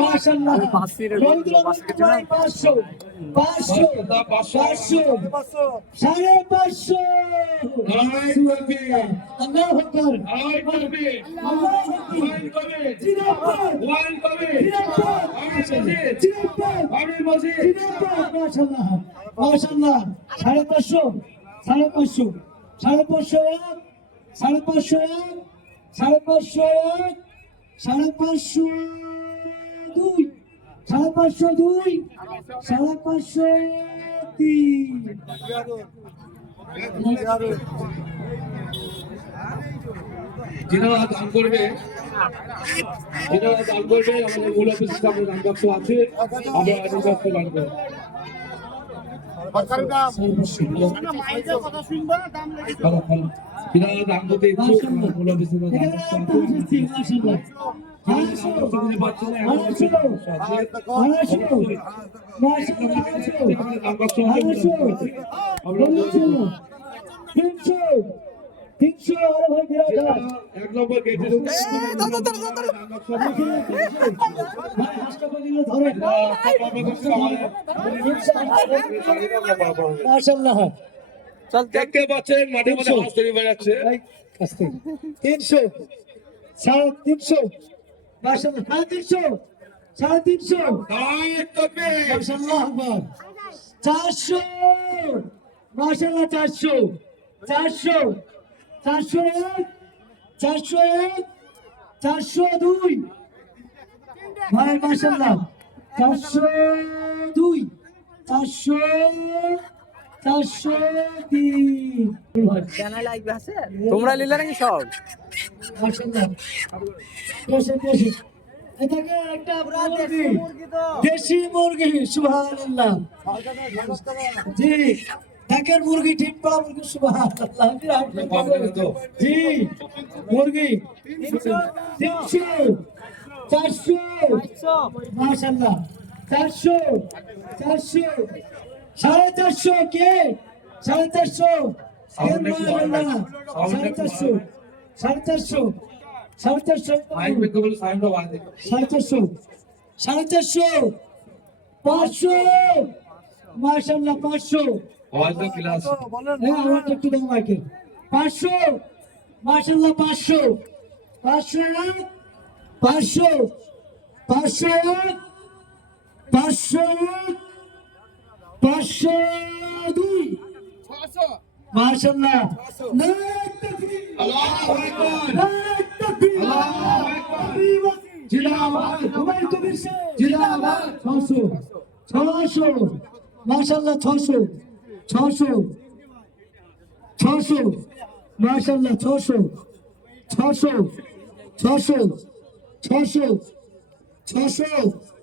মাশাআল্লাহ 500 আল্লাহু আকবার মাশাআল্লাহ 550 2 যেটা দান করবে আমাদের মূল অফিস স্টাফের দান বাক্স আছে, আমরা দান বাক্স দান করব। যেটা দান করতে ইচ্ছুক মূল অফিসে দান বাক্স এক নম্বর গেটে দেখতে পাচ্ছেন মাঠে মাঠে হাঁস তৈরি হয়ে যাচ্ছে। 300 350 মাশাআল্লাহ 350 মাশাআল্লাহ 400 মাশাআল্লাহ 400 402 ভাই মাশাআল্লাহ 402 তোমরা নিলে নাকি সব? মাশাআল্লাহ এটাকে একটা দেশি মুরগি সুবহানাল্লাহ জি ঢাকার মুরগি ঠিক পা মুরগি সুবহানাল্লাহ জি মুরগি 300 400 মাশাআল্লাহ 400 450 কে 450 450 500 মাশাআল্লাহ 500 একটু দাও মাইকে 500 মাশাআল্লাহ 500 502 মাশাআল্লাহ মাশাআল্লাহ 600 মাশাআল্লাহ 600